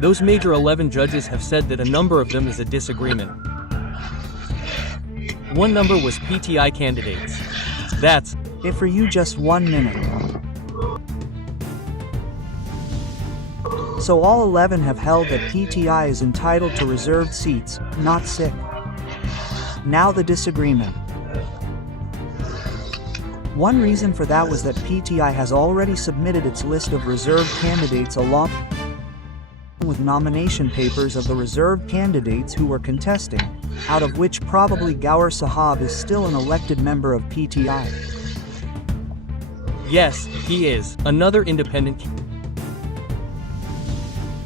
Those major 11 judges have said that a number of them is a disagreement. One number was PTI candidates. That's it for you. Just 1 minute. So all 11 have held that PTI is entitled to reserved seats, not sick. Now the disagreement. One reason for that was that PTI has already submitted its list of reserved candidates along with nomination papers of the reserved candidates who were contesting, out of which probably Gaur Sahab is still an elected member of PTI. yes, he is another independent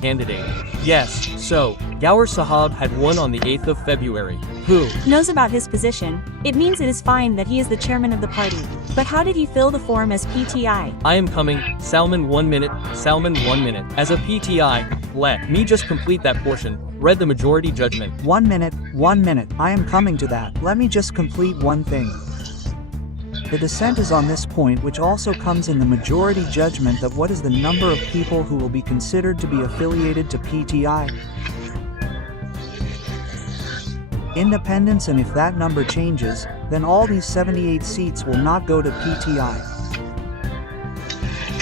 candidate. Yes, so Gaur Sahab had won on the 8th of February. Who knows about his position? It means it is fine that he is the chairman of the party. But how did he fill the form as PTI? I am coming. Salman 1 minute. Salman 1 minute. As a PTI, let me just complete that portion. Read the majority judgment. 1 minute, 1 minute. I am coming to that. Let me just complete one thing. The dissent is on this point, which also comes in the majority judgment, that what is the number of people who will be considered to be affiliated to PTI? Independents, and if that number changes, then all these 78 seats will not go to PTI.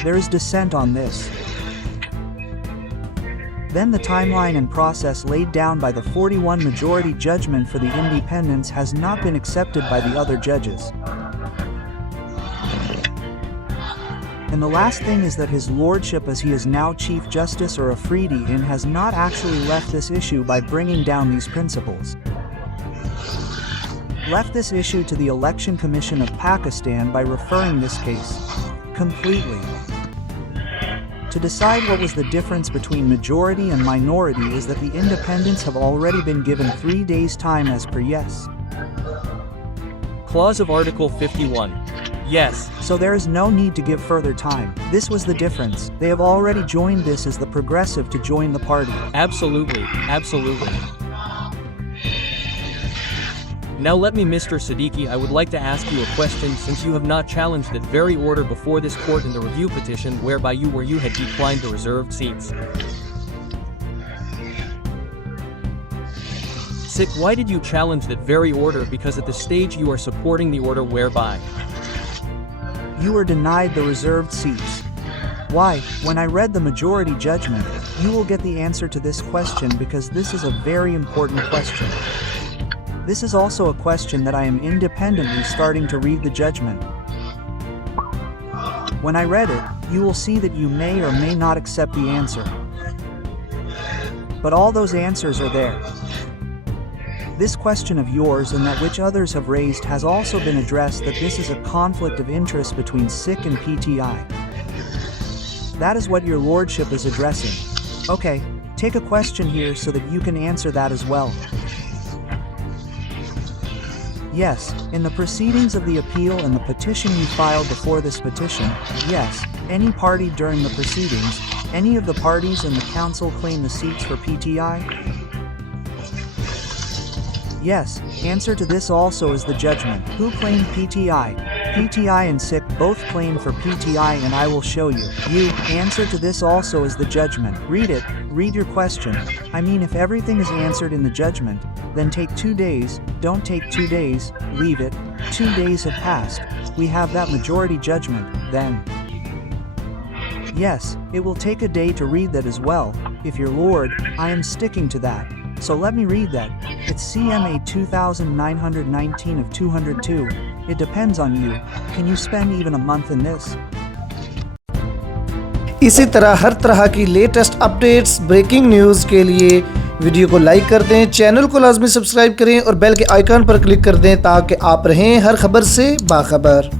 There is dissent on this. Then the timeline and process laid down by the 41 majority judgment for the independents has not been accepted by the other judges. And the last thing is that His Lordship, as he is now Chief Justice or Afridi, has not actually left this issue by bringing down these principles. Left this issue to the Election Commission of Pakistan by referring this case completely to decide what was the difference between majority and minority is that the independents have already been given 3 days time as per yes. Clause of Article 51. Yes. So there is no need to give further time. This was the difference. They have already joined this as the progressive to join the party. Absolutely, absolutely. Now let me, Mr. Siddiqui, I would like to ask you a question, since you have not challenged that very order before this court in the review petition whereby you had declined the reserved seats. Sikh, why did you challenge that very order? Because at the stage you are supporting the order whereby you were denied the reserved seats. Why? When I read the majority judgment, you will get the answer to this question, because this is a very important question. This is also a question that I am independently starting to read the judgment. When I read it, you will see that you may or may not accept the answer. But all those answers are there. This question of yours and that which others have raised has also been addressed, that this is a conflict of interest between Sikh and PTI. That is what your lordship is addressing. Okay, take a question here so that you can answer that as well. Yes, in the proceedings of the appeal and the petition you filed before this petition, yes, any party during the proceedings, any of the parties in the council claim the seats for PTI? Yes, answer to this also is the judgment. Who claimed PTI? PTI and Sikh both claim for PTI, and I will show you. You, answer to this also is the judgment. Read it, read your question. I mean, if everything is answered in the judgment, then take 2 days, don't take 2 days, leave it, 2 days have passed, we have that majority judgment, then. Yes, it will take a day to read that as well, if your lord, I am sticking to that. So let me read that. It's CMA 2919 of 202. It depends on you. Can you spend even a month in this? इसी तरह हर तरह की latest updates, breaking news के लिए video को like कर दें, channel को लाजमी सब्सक्राइब करें और बेल के आइकन पर क्लिक कर दें ताकि आप रहें हर खबर से बाखबर।